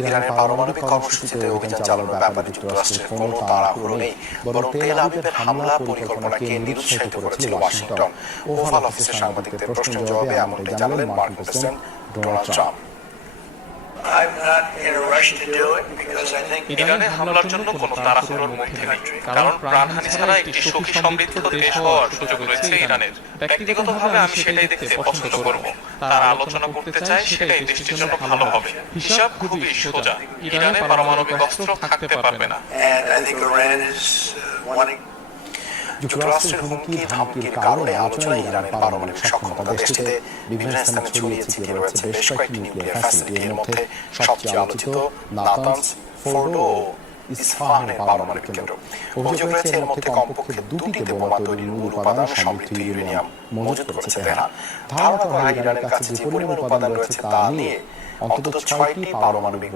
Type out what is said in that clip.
ইরানের পারমাণবিক কর্মসূচিতে অভিযান চালানোর ব্যাপারে যুক্তরাষ্ট্রের কোনো তাড়াহুড়ো নেই, বরং তেল আবিবের হামলা পরিকল্পনাকে নিরুৎসাহিত করেছিল ওয়াশিংটন। ওভাল অফিসে সাংবাদিকদের প্রশ্নের জবাবে এমনটাই জানালেন মার্কিন প্রেসিডেন্ট ডোনাল্ড ট্রাম্প। ইরানের হামলার জন্য কোনো তাড়াহুড়োর মধ্যে নেই, কারণ প্রাণহানি ছাড়া একটি সুখী সমৃদ্ধ দেশ হওয়ার সুযোগ রয়েছে ইরানের। ব্যক্তিগতভাবে আমি সেটাই দেখতে পছন্দ করব। তারা আলোচনা করতে চায়, সেটাই দেশটির জন্য ভালো হবে। হিসাব খুবই সোজা, ইরানে পারমাণবিক অস্ত্র থাকতে পারবে না। যুক্তরাষ্ট্রের হুমকি ধামকির কারণে আলোচনায় ইরানের পারমাণবিক সক্ষমতা। দেশটিতে বিভিন্ন স্থানে ছড়িয়ে ছিটিয়ে রয়েছে বেশ কয়েকটি নিউক্লিয়ার ফ্যাসিলিটি। এর মধ্যে সবচেয়ে আলোচিত নাতানজ, ফোর্ডো ও ইস্পাহানের পারমাণবিক কেন্দ্র। অভিযোগ রয়েছে এর মধ্যে কমপক্ষে দুটিতে বোমা তৈরির মূল উপাদান সমৃদ্ধ ইউরেনিয়াম মজুত করেছে তেহরান। ধারণা করা হয় ইরানের কাছে যে পরিমাণ উপাদান রয়েছে তা নিয়ে অন্তত 6টি পারমাণবিক